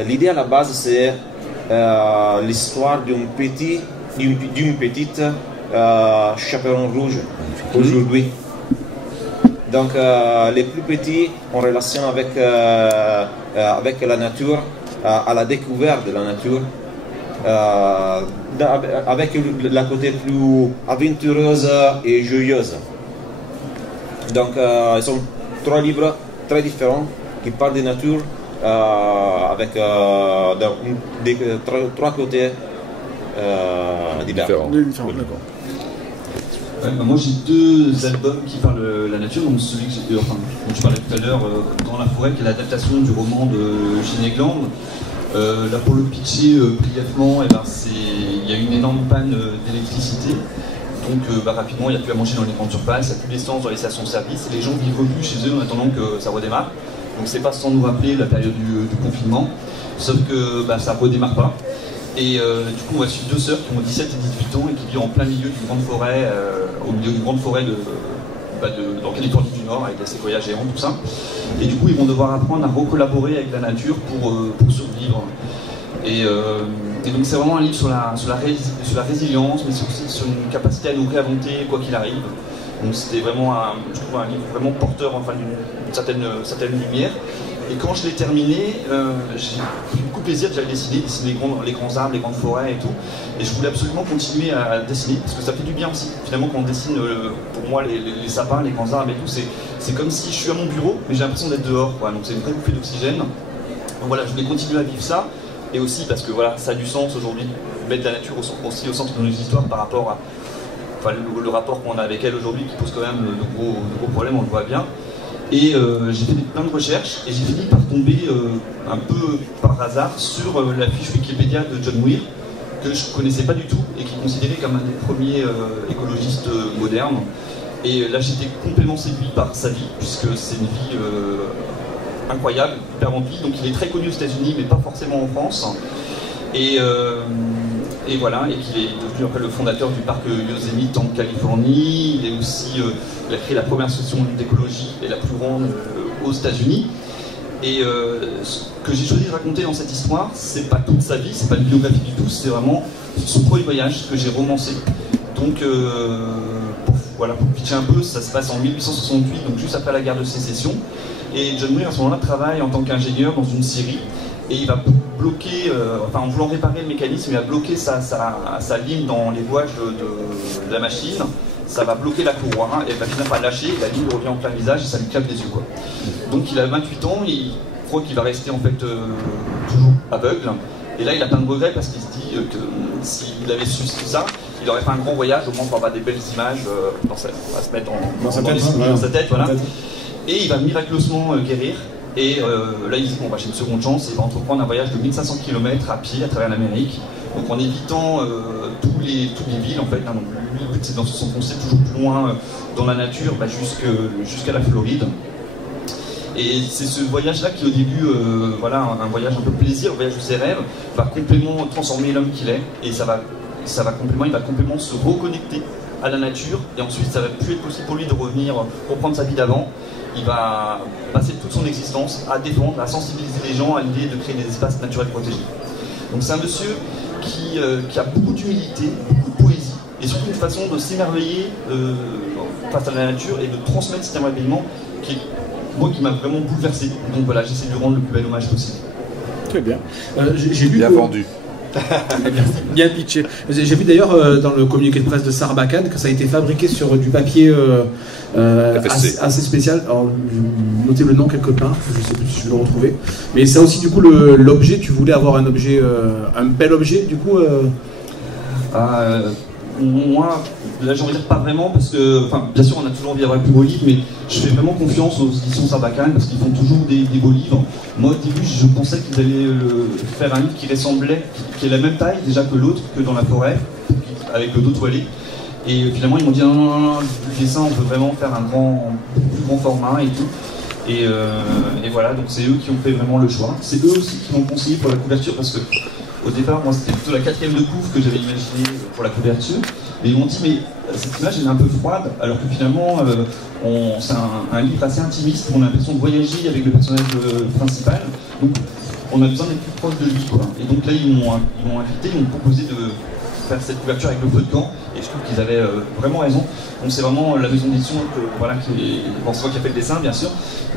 l'idée à la base c'est l'histoire d'une petite chaperon rouge aujourd'hui. Donc les plus petits en relation avec la nature, à la découverte de la nature, avec la côté plus aventureuse et joyeuse. Donc ils sont 3 livres très différents qui parlent de nature avec 3 côtés différents. D'accord. Moi j'ai 2 albums qui parlent de la nature, donc celui dont je parlais tout à l'heure, Dans la forêt, qui est l'adaptation du roman de Gene Egland. Là pour le pitcher brièvement, il y a une énorme panne d'électricité, donc rapidement il n'y a plus à manger dans les grandes surfaces, il n'y a plus d'essence dans les stations-service, et les gens vivent plus chez eux en attendant que ça redémarre. Donc c'est pas sans nous rappeler la période du confinement, sauf que ça redémarre pas. Et du coup on va suivre 2 sœurs qui ont 17 et 18 ans et qui vivent en plein milieu d'une grande forêt, au milieu d'une grande forêt dans le Californie du Nord, avec des séquoias géants, tout ça. Et du coup ils vont devoir apprendre à recollaborer avec la nature pour survivre. Et donc c'est vraiment un livre sur la résilience, mais aussi sur une capacité à nous réinventer quoi qu'il arrive. Donc c'était vraiment je trouve un livre vraiment porteur d'une certaine lumière. Et quand je l'ai terminé, j'ai pris beaucoup de plaisir déjà à dessiner les grands arbres, les grandes forêts et tout. Et je voulais absolument continuer à dessiner, parce que ça fait du bien aussi. Finalement, quand on dessine, pour moi, les sapins, les grands arbres et tout, c'est comme si je suis à mon bureau, mais j'ai l'impression d'être dehors, quoi. Donc c'est une vraie bouffée d'oxygène. Donc voilà, je voulais continuer à vivre ça. Et aussi parce que voilà, ça a du sens aujourd'hui, mettre la nature aussi au centre de nos histoires par rapport à le rapport qu'on a avec elle aujourd'hui, qui pose quand même de gros problèmes, on le voit bien. Et j'ai fait plein de recherches et j'ai fini par tomber un peu par hasard sur la fiche Wikipédia de John Muir, que je ne connaissais pas du tout et qui est considéré comme un des premiers écologistes modernes. Et là, j'étais complètement séduit par sa vie, puisque c'est une vie incroyable, hyper remplie. Donc il est très connu aux États-Unis, mais pas forcément en France. Et voilà, et qu'il est devenu après le fondateur du parc Yosemite en Californie. Il est aussi, il a créé la première association d'écologie et la plus grande aux États-Unis. Et ce que j'ai choisi de raconter dans cette histoire, c'est pas toute sa vie, c'est pas une biographie du tout, c'est vraiment son premier voyage que j'ai romancé. Donc pour pitcher un peu, ça se passe en 1868, donc juste après la guerre de sécession. Et John Muir à ce moment-là travaille en tant qu'ingénieur dans une scierie. Et il va bloquer, en voulant réparer le mécanisme, il va bloquer sa ligne dans les rouages de la machine. Ça va bloquer la courroie, et elle va finir par lâcher, et la ligne revient en plein visage et ça lui claque les yeux, quoi. Donc il a 28 ans, il croit qu'il va rester en fait toujours aveugle. Et là il a plein de regrets parce qu'il se dit que s'il avait su ça, il aurait fait un grand voyage, au moins pour avoir des belles images, à se mettre dans sa tête, voilà. Et il va miraculeusement guérir. Et là, il dit bon, j'ai une seconde chance, et il va entreprendre un voyage de 1500 km à pied à travers l'Amérique. Donc en évitant toutes les villes, en fait. Hein, donc, lui, le but, c'est de s'enfoncer toujours plus loin dans la nature, jusqu'à la Floride. Et c'est ce voyage-là qui, au début, un voyage un peu plaisir, un voyage de ses rêves, va complètement transformer l'homme qu'il est. Et il va complètement se reconnecter à la nature. Et ensuite, ça va plus être possible pour lui de revenir, reprendre sa vie d'avant. Il va passer toute son existence à défendre, à sensibiliser les gens à l'idée de créer des espaces naturels protégés. Donc c'est un monsieur qui a beaucoup d'humilité, beaucoup de poésie, et surtout une façon de s'émerveiller face à la nature et de transmettre cet émerveillement qui m'a vraiment bouleversé. Donc voilà, j'essaie de lui rendre le plus bel hommage possible. Très bien. J'ai lu bien vendu. Bien pitché. J'ai vu d'ailleurs dans le communiqué de presse de Sarbacane que ça a été fabriqué sur du papier assez spécial. Alors, notez le nom quelque part, je ne sais plus si je vais le retrouver. Mais ça aussi, du coup, l'objet, tu voulais avoir un objet, un bel objet, du coup Moi, là, j'ai envie de dire pas vraiment, parce que, bien sûr, on a toujours envie d'avoir un plus beau livre, mais je fais vraiment confiance aux éditions Sarbacane, parce qu'ils font toujours des beaux livres. Moi, au début, je pensais qu'ils allaient faire un livre qui ressemblait, qui est la même taille déjà que l'autre, que dans la forêt, avec le dos toilé. Et finalement, ils m'ont dit non, le dessin, on veut vraiment faire un plus grand format et tout. Et voilà, donc c'est eux qui ont fait vraiment le choix. C'est eux aussi qui m'ont conseillé pour la couverture, parce que au départ, moi, c'était plutôt la 4e de couve que j'avais imaginé pour la couverture. Et ils m'ont dit, mais cette image, elle est un peu froide, alors que finalement, c'est un livre assez intimiste. On a l'impression de voyager avec le personnage principal. Donc, on a besoin d'être plus proche de lui, quoi. Et donc là, ils m'ont invité, ils m'ont proposé de faire cette couverture avec le feu de camp. Et je trouve qu'ils avaient vraiment raison. Donc c'est vraiment la maison d'édition c'est moi qui a fait le dessin, bien sûr.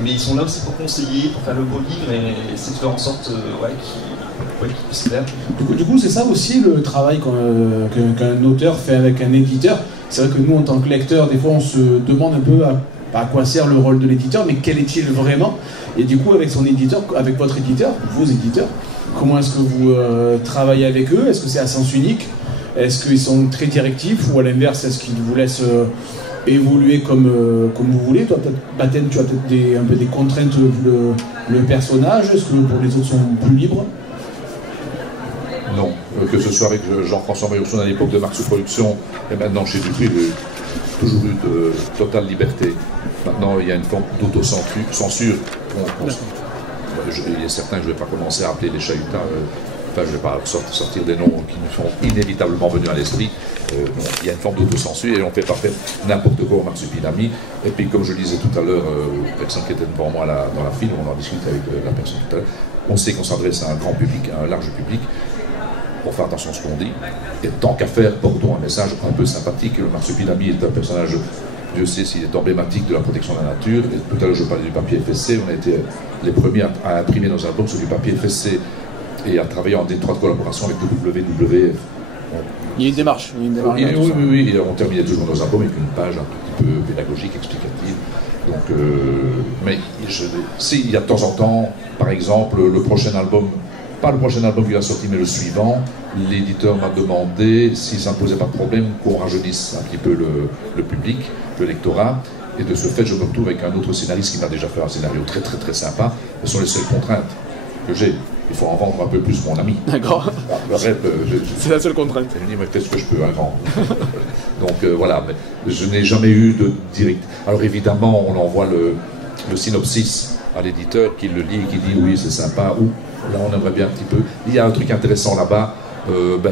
Mais ils sont là aussi pour conseiller, pour faire le beau livre et essayer de faire en sorte qu'il puisse plaire. Du coup, c'est ça aussi le travail qu'un auteur fait avec un éditeur. C'est vrai que nous, en tant que lecteurs, des fois, on se demande un peu à quoi sert le rôle de l'éditeur, mais quel est-il vraiment? Et du coup, avec votre éditeur, vos éditeurs, comment est-ce que vous travaillez avec eux? Est-ce que c'est à sens unique? Est-ce qu'ils sont très directifs? Ou à l'inverse, est-ce qu'ils vous laissent évoluer comme vous voulez? Toi, peut-être, Baten, tu as peut-être un peu des contraintes vu le personnage. Est-ce que pour les autres sont plus libres? Non, que ce soit avec Jean-François Maillousson à l'époque de Marx Productions et maintenant chez Dupuis, j'ai toujours eu de totale liberté. Maintenant, il y a une forme d'autocensure. Il est certain que je ne vais pas commencer à appeler les chahutas, je ne vais pas sortir des noms qui nous sont inévitablement venus à l'esprit. Il y a une forme d'autocensure et on ne fait pas faire n'importe quoi au marsupilami. Et puis, comme je le disais tout à l'heure, la personne qui était devant moi dans la file, on en discutait avec la personne tout à l'heure, on sait qu'on s'adresse à un grand public, à un large public. Pour faire attention à ce qu'on dit. Et tant qu'à faire, portons un message un peu sympathique. Le marsupilami est un personnage, Dieu sait s'il est emblématique de la protection de la nature. Et tout à l'heure, je parlais du papier FSC. On a été les premiers à imprimer nos albums sur du papier FSC et à travailler en étroite collaboration avec le WWF. Il y a une démarche. Oui. On terminait toujours nos albums avec une page un tout petit peu pédagogique, explicative. Donc, mais il y a de temps en temps, par exemple, le prochain album. Pas le prochain album qui va sortir, mais le suivant, l'éditeur m'a demandé si ça ne posait pas de problème qu'on rajeunisse un petit peu le public, le lectorat. Et de ce fait, je me retrouve avec un autre scénariste qui m'a déjà fait un scénario très très très sympa. Ce sont les seules contraintes que j'ai. il faut en vendre un peu plus, mon ami. D'accord. Le rêve, C'est la seule contrainte. je me dis, mais qu'est-ce que je peux, un grand. Donc voilà, mais je n'ai jamais eu de direct. Alors évidemment, on envoie le synopsis à l'éditeur qui le lit, qui dit oui, c'est sympa, ou là on aimerait bien un petit peu. Il y a un truc intéressant là-bas,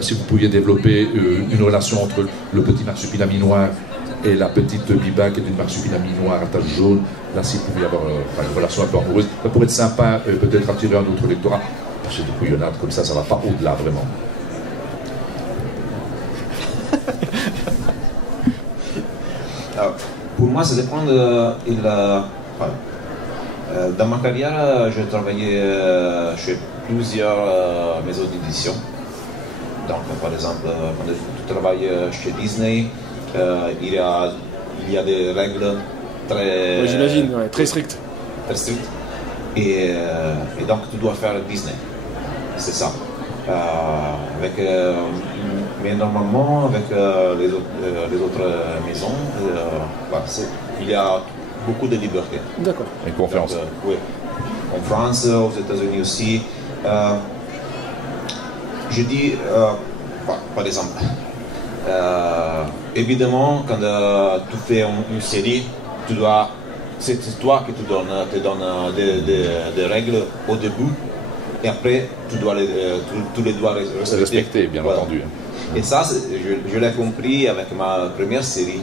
si vous pouviez développer une relation entre le petit marsupilami noir et la petite Biba qui est une marsupilami noire à tache jaune, là si vous pouviez avoir une relation un peu amoureuse, ça pourrait être sympa, peut-être attirer un autre lectorat. Parce que des couillonnades comme ça ne va pas au-delà vraiment. Alors, pour moi, ça dépend de... dans ma carrière, j'ai travaillé chez plusieurs maisons d'édition. Donc, par exemple, quand tu travailles chez Disney, il y a des règles très... Oui, j'imagine, ouais, très strictes. Très strictes. Et donc, tu dois faire Disney. C'est ça. Mais normalement, avec les autres maisons, il y a beaucoup de liberté. D'accord. Et confiance. Oui. En France, aux États-Unis aussi. Je dis, par exemple, évidemment, quand tu fais une série, c'est toi qui te donne des règles au début. Et après, tu les dois respecter, bien entendu. Et ça, je l'ai compris avec ma première série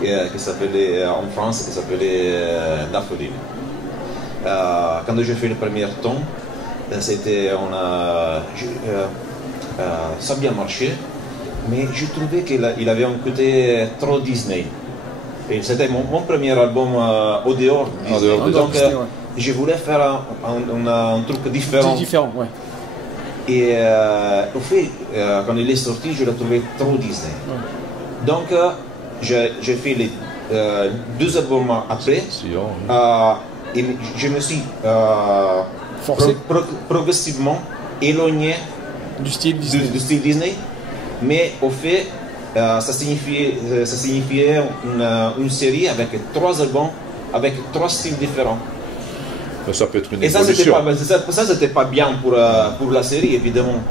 qui s'appelait en France, qui s'appelait Daffodil. Quand j'ai fait le premier tome, ça a bien marché, mais je trouvais qu'il avait un côté trop Disney. Et c'était mon premier album au dehors Disney. Donc, je voulais faire un truc différent. Différent, ouais. Et au fait, quand il est sorti, je l'ai trouvé trop Disney. Ouais. Donc, j'ai fait les 2 albums après. Et je me suis progressivement éloigné du style Disney. Mais au fait, ça signifiait une série avec 3 albums, avec 3 styles différents. Ça peut être une et évolution. Ça, c'était pas bien pour la série, évidemment.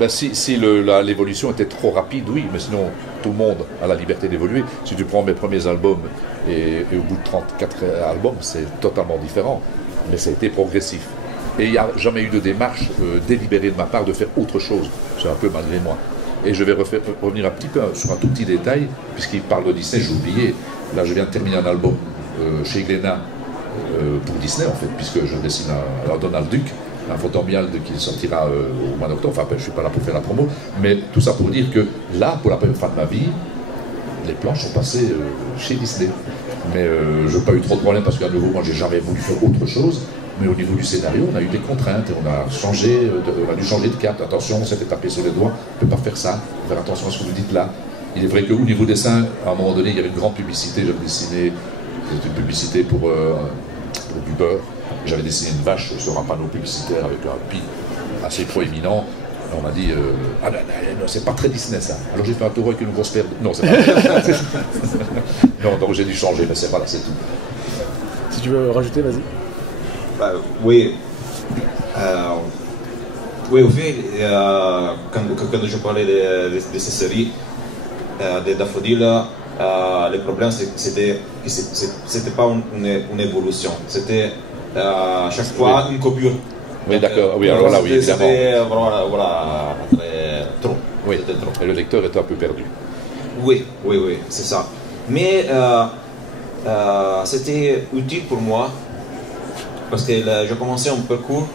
Ben, si l'évolution était trop rapide, oui, mais sinon, tout le monde a la liberté d'évoluer. Si tu prends mes premiers albums et au bout de 34 albums, c'est totalement différent. Mais ça a été progressif. Et il n'y a jamais eu de démarche délibérée de ma part de faire autre chose. C'est un peu malgré moi. Et je vais revenir un petit peu sur un tout petit détail, puisqu'il parle de Disney, j'ai oublié. Là, je viens de terminer un album chez Glénat, pour Disney en fait, puisque je dessine à Donald Duck, un photomial qui sortira au mois d'octobre. Enfin, je ne suis pas là pour faire la promo, mais tout ça pour dire que là, pour la première fois de ma vie, les planches sont passées chez Disney. Mais je n'ai pas eu trop de problèmes parce qu'à nouveau, moi, j'ai jamais voulu faire autre chose. Mais au niveau du scénario, on a eu des contraintes et on a dû changer de cap. Attention, on s'était tapé sur les doigts, on ne peut pas faire ça, faire attention à ce que vous dites là. Il est vrai qu'au niveau dessin, à un moment donné, il y avait une grande publicité, j'avais dessiné une publicité pour du beurre. J'avais dessiné une vache sur un panneau publicitaire avec un pi assez proéminent. On m'a dit c'est pas très Disney ça. Alors j'ai fait un taureau avec une grosse paire de... Non, c'est pas non, donc j'ai dû changer, mais c'est tout. Si tu veux rajouter, vas-y. Oui. Oui, au fait, quand je parlais de ces séries, de Daffodil, le problème c'était que c'était pas une évolution, c'était à chaque fois une coupure. Oui, d'accord, oui, alors là, oui, évidemment. C'était voilà, trop. Oui, trop. Et le lecteur était un peu perdu. Oui, c'est ça. Mais c'était utile pour moi, parce que j'ai commencé un parcours,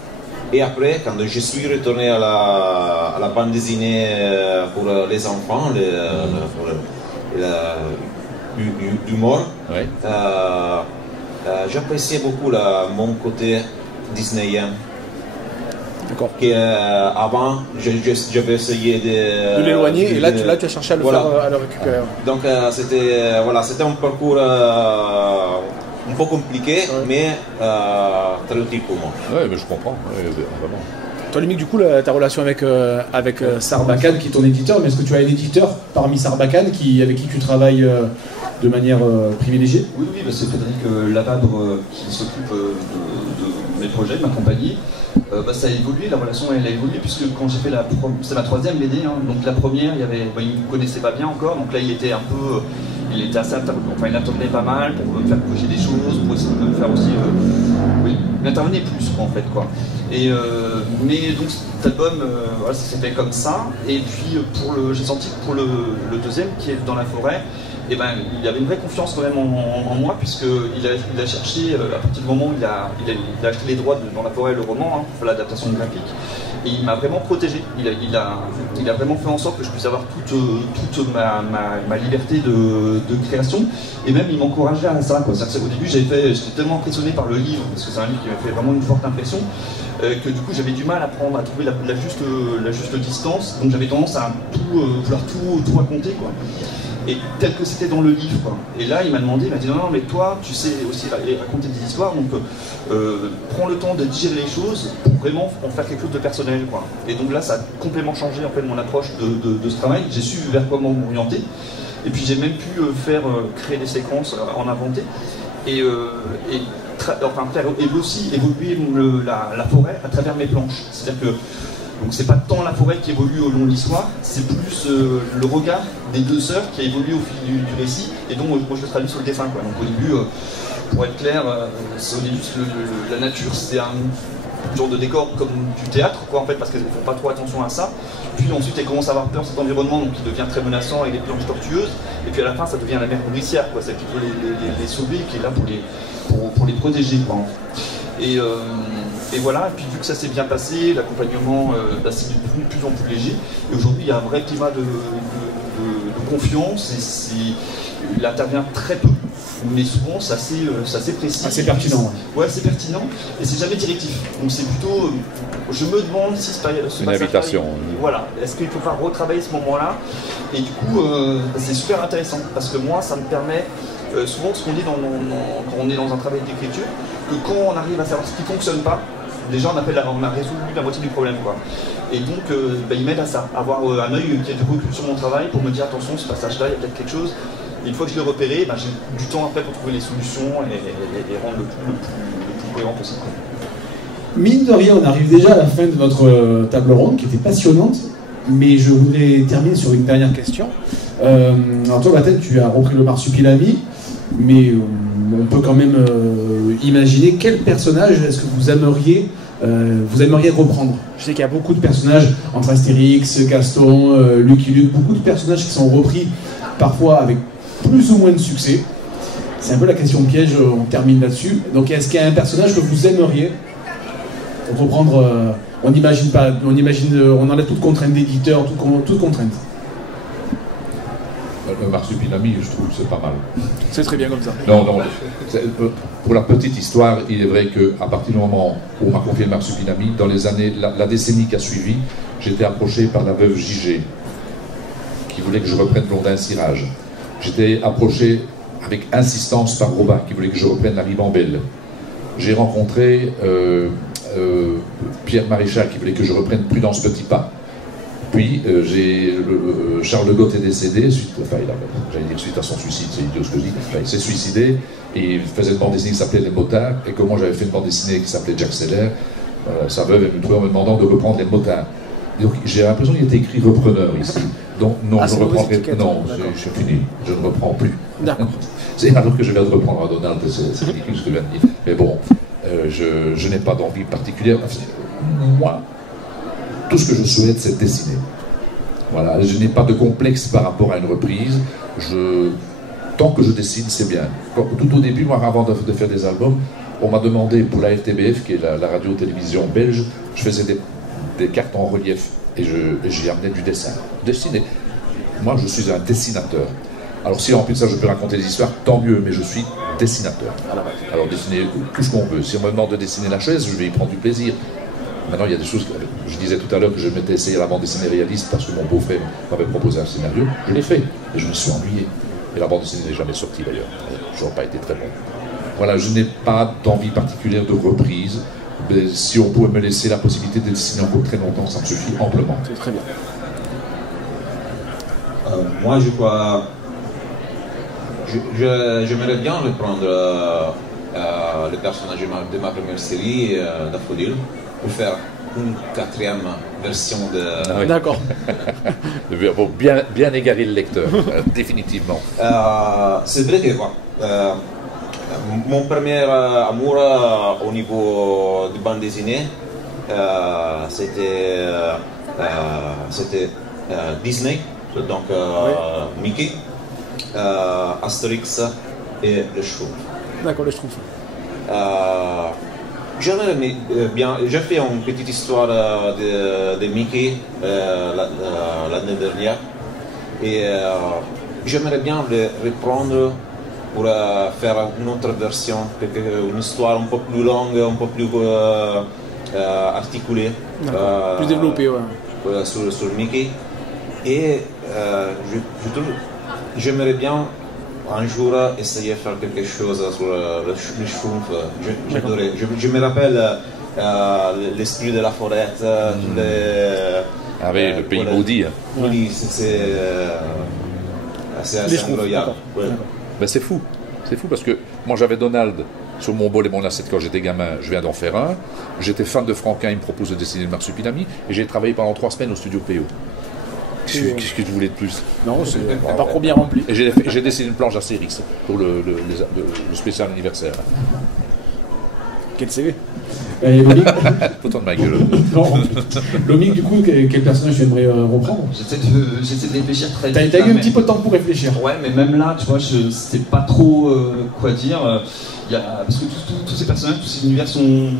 et après, quand je suis retourné à la bande dessinée pour les enfants, l'humour, oui. J'appréciais beaucoup mon côté disneyen. D'accord. Avant, j'avais essayé de l'éloigner, et là tu as cherché à le faire, à le récupérer. Donc c'était un parcours un peu compliqué, mais très utile pour moi. Oui, mais je comprends, vraiment. Toi, Lumic, du coup, ta relation avec Sarbacane, qui est ton éditeur, mais est-ce que tu as un éditeur parmi Sarbacane avec qui tu travailles de manière privilégiée? Oui, c'est Frédéric Lavabre qui s'occupe de mes projets, de ma compagnie. Ça a évolué, la relation elle a évolué, puisque quand j'ai fait c'est ma troisième BD, hein, donc la première, il ne me connaissait pas bien encore, donc là il était assez enfin il intervenait pas mal pour me faire corriger des choses, pour essayer de me faire aussi, il intervenait plus en fait quoi. Mais donc cet album, voilà, ça s'est fait comme ça, et puis j'ai senti que pour le deuxième qui est dans la forêt, il y avait une vraie confiance quand même en moi, puisqu'il a cherché, à partir du moment où il a acheté les droits dans la forêt, le roman, hein, pour l'adaptation graphique, et il m'a vraiment protégé. Il a vraiment fait en sorte que je puisse avoir toute ma liberté de création, et même il m'encourageait à ça. Au début, j'étais tellement impressionné par le livre, parce que c'est un livre qui m'a fait vraiment une forte impression, que du coup j'avais du mal à trouver la juste distance, donc j'avais tendance à vouloir tout raconter, quoi. Et tel que c'était dans le livre, quoi. Et là il m'a dit non mais toi tu sais aussi raconter des histoires, donc prends le temps de digérer les choses pour vraiment en faire quelque chose de personnel, quoi. Et donc là ça a complètement changé en fait mon approche de ce travail. J'ai su vers quoi m'orienter, et puis j'ai même pu créer des séquences, en inventer, et faire aussi évoluer la forêt à travers mes planches. C'est-à-dire que donc c'est pas tant la forêt qui évolue au long de l'histoire, c'est plus le regard des deux sœurs qui a évolué au fil du récit, et donc moi je le traduis sur le dessin, quoi. Donc au début, pour être clair, au début la nature c'est un genre de décor comme du théâtre, quoi, en fait, parce qu'elles ne font pas trop attention à ça. Puis ensuite elles commencent à avoir peur de cet environnement, donc il devient très menaçant avec des planches tortueuses, et puis à la fin ça devient la mère nourricière, quoi, celle qui peut les sauver, qui est là pour les protéger, quoi. Et voilà, et puis vu que ça s'est bien passé, l'accompagnement c'est devenu de plus en plus léger, et aujourd'hui il y a un vrai climat de confiance, il intervient très peu, mais souvent c'est assez précis. Assez pertinent. Ouais, c'est pertinent, et c'est jamais directif. Donc c'est plutôt, je me demande si une invitation. Voilà, est-ce qu'il ne faut pas retravailler ce moment-là, et du coup c'est super intéressant, parce que moi ça me permet, souvent ce qu'on dit quand on est dans un travail d'écriture, que quand on arrive à savoir ce qui ne fonctionne pas, déjà on a résolu la moitié du problème, quoi. Et donc il m'aide à ça, à avoir un œil qui est de recul sur mon travail pour me dire attention, ce passage-là, il y a peut-être quelque chose. Et une fois que je l'ai repéré, j'ai du temps après pour trouver les solutions et rendre le plus cohérent possible. Mine de rien, on arrive déjà à la fin de notre table ronde qui était passionnante, mais je voudrais terminer sur une dernière question. Alors toi, Vaten, tu as repris le marsupilami, mais on peut quand même imaginer quel personnage est-ce que vous aimeriez reprendre. Je sais qu'il y a beaucoup de personnages entre Astérix, Gaston, Lucky Luke, beaucoup de personnages qui sont repris parfois avec plus ou moins de succès. C'est un peu la question piège, on termine là-dessus. Donc est-ce qu'il y a un personnage que vous aimeriez reprendre? On n'imagine pas, on enlève toute contrainte d'éditeur, toute contrainte. Le marsupilami, je trouve que c'est pas mal. C'est très bien comme ça. Non, pour la petite histoire, il est vrai qu'à partir du moment où on m'a confié le marsupilami, dans les années, la décennie qui a suivi, j'étais approché par la veuve Gigé, qui voulait que je reprenne Blondin Cirage. J'étais approché avec insistance par Robin, qui voulait que je reprenne La Ribambelle. J'ai rencontré Pierre Maréchal, qui voulait que je reprenne Prudence Petit Pas. Puis Charles Le Goth est décédé, suite à son suicide, c'est idiot ce que je dis, il s'est suicidé, et il faisait une bande dessinée qui s'appelait Les Motards, et que moi j'avais fait une bande dessinée qui s'appelait Jack Seller, sa veuve est me trouvée en me demandant de reprendre Les Motards. Donc j'ai l'impression qu'il était écrit repreneur ici. Donc non, je ne reprendrai pas. Non, j'ai fini, je ne reprends plus. D'accord. C'est alors que je viens de reprendre à Donald, c'est ridicule ce que je viens de dire. Mais bon, je n'ai pas d'envie particulière. Moi, tout ce que je souhaite, c'est dessiner. Voilà, je n'ai pas de complexe par rapport à une reprise. Tant que je dessine, c'est bien. Tout au début, moi, avant de faire des albums, on m'a demandé pour la RTBF, qui est la radio-télévision belge, je faisais des cartes en relief et j'y amenais du dessin. Dessiner. Moi, je suis un dessinateur. Alors si en plus de ça, je peux raconter des histoires, tant mieux, mais je suis dessinateur. Alors dessiner tout ce qu'on veut. Si on me demande de dessiner la chaise, je vais y prendre du plaisir. Maintenant, il y a des choses, je disais tout à l'heure que je m'étais essayé la bande dessinée réaliste parce que mon beau-frère m'avait proposé un scénario. Je l'ai fait et je me suis ennuyé. Et la bande dessinée n'est jamais sortie d'ailleurs. Je n'aurais pas été très bon. Voilà, je n'ai pas d'envie particulière de reprise. Mais si on pouvait me laisser la possibilité de dessiner encore très longtemps, ça me suffit amplement. C'est très bien. Moi, je crois... J'aimerais bien reprendre le personnage de ma première série, Daffodil. faire une quatrième version de... Ah oui. D'accord. Pour bien égarer le lecteur, définitivement. C'est vrai que mon premier amour au niveau de bande dessinée, c'était Disney, donc Mickey, Astérix et le Schtroumpf. D'accord, le Schtroumpf. J'aimerais bien, j'ai fait une petite histoire de Mickey l'année dernière et j'aimerais bien le reprendre pour faire une autre version, une histoire un peu plus longue, un peu plus articulée. Plus développée, ouais. Sur Mickey. Et j'aimerais bien un jour essayer de faire quelque chose sur le Schtroumpf. J'adorais. Je me rappelle l'esprit de la forêt, le pays maudit. Oui, c'est assez incroyable. Ouais. Ben c'est fou parce que moi j'avais Donald sur mon bol et mon assiette quand j'étais gamin, je viens d'en faire un. J'étais fan de Franquin, il me propose de dessiner le Marsupilami et j'ai travaillé pendant 3 semaines au studio PO. Qu'est-ce que tu voulais de plus? Non, c'est un parcours bien rempli. Et j'ai dessiné une planche Astérix pour le spécial anniversaire. Quel CV. Lomig, Autant de ma gueule. Lomig, du coup, quel personnage tu aimerais reprendre? J'essaie de réfléchir très vite. T'as eu un petit peu de temps pour réfléchir. Ouais, mais même là, tu vois, je sais pas trop quoi dire. Parce que tous ces personnages, tous ces univers sont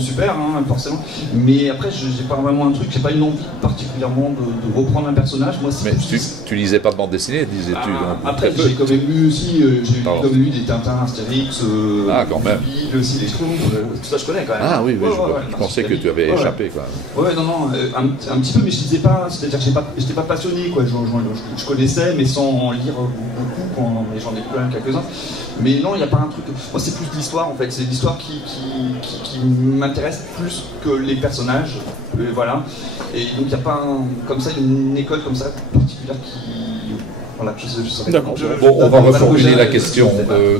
super, hein, forcément. Mais après, j'ai pas vraiment un truc, j'ai pas une envie particulièrement de reprendre un personnage. Moi, mais tu lisais pas de bande dessinée, disais-tu? Après, j'ai quand même lu aussi, quand même lu des Tintins, Astérix, quand même. Bill, aussi les Schtroumpfs, tout ça je connais quand même. Ah oui, je pensais que tu avais échappé quand même. Ouais, non, un petit peu, mais je lisais pas, c'est-à-dire que j'étais pas passionné, quoi. Je connaissais, mais sans en lire beaucoup, mais j'en ai plein quelques-uns. Mais non, il n'y a pas un truc. Moi, c'est plus l'histoire en fait. C'est l'histoire qui m'intéresse plus que les personnages. Voilà. Et donc, il n'y a pas comme ça une école comme ça particulière qui. Voilà, je sais. D'accord. Bon, on va reformuler la question.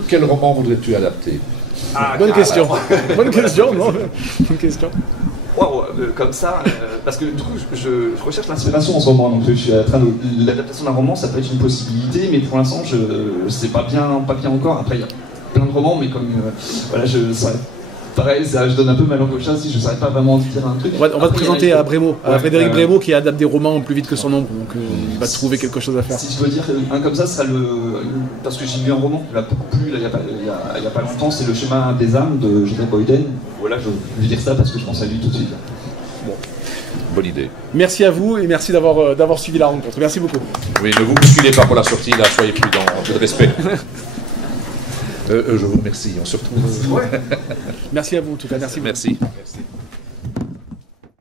Quel roman voudrais-tu adapter? Bonne question. Bonne question, non? Bonne question. Wow, comme ça, parce que du coup je recherche l'inspiration en ce moment, donc je suis en train de l'adaptation d'un roman, ça peut être une possibilité, mais pour l'instant je sais pas bien encore. Après il y a plein de romans, mais comme voilà, pareil, je donne un peu ma langue au chat si je ne saurais pas vraiment dire un truc. On va te présenter à Brémo, à Frédéric Brémo qui adapte des romans plus vite que son ombre, donc il va trouver quelque chose à faire. Si je dois dire un comme ça, ce sera parce que j'ai lu un roman qui m'a beaucoup plu il y a pas longtemps, c'est Le Chemin des âmes de Joseph Boyden. Voilà, je vais dire ça parce que je pense à lui tout de suite. Bon. Bonne idée. Merci à vous et merci d'avoir suivi la rencontre. Merci beaucoup. Oui, ne vous bousculez pas pour la sortie, là, soyez prudents, un peu de respect. Je vous remercie, on se retrouve. Merci à vous en tout cas, merci. Merci.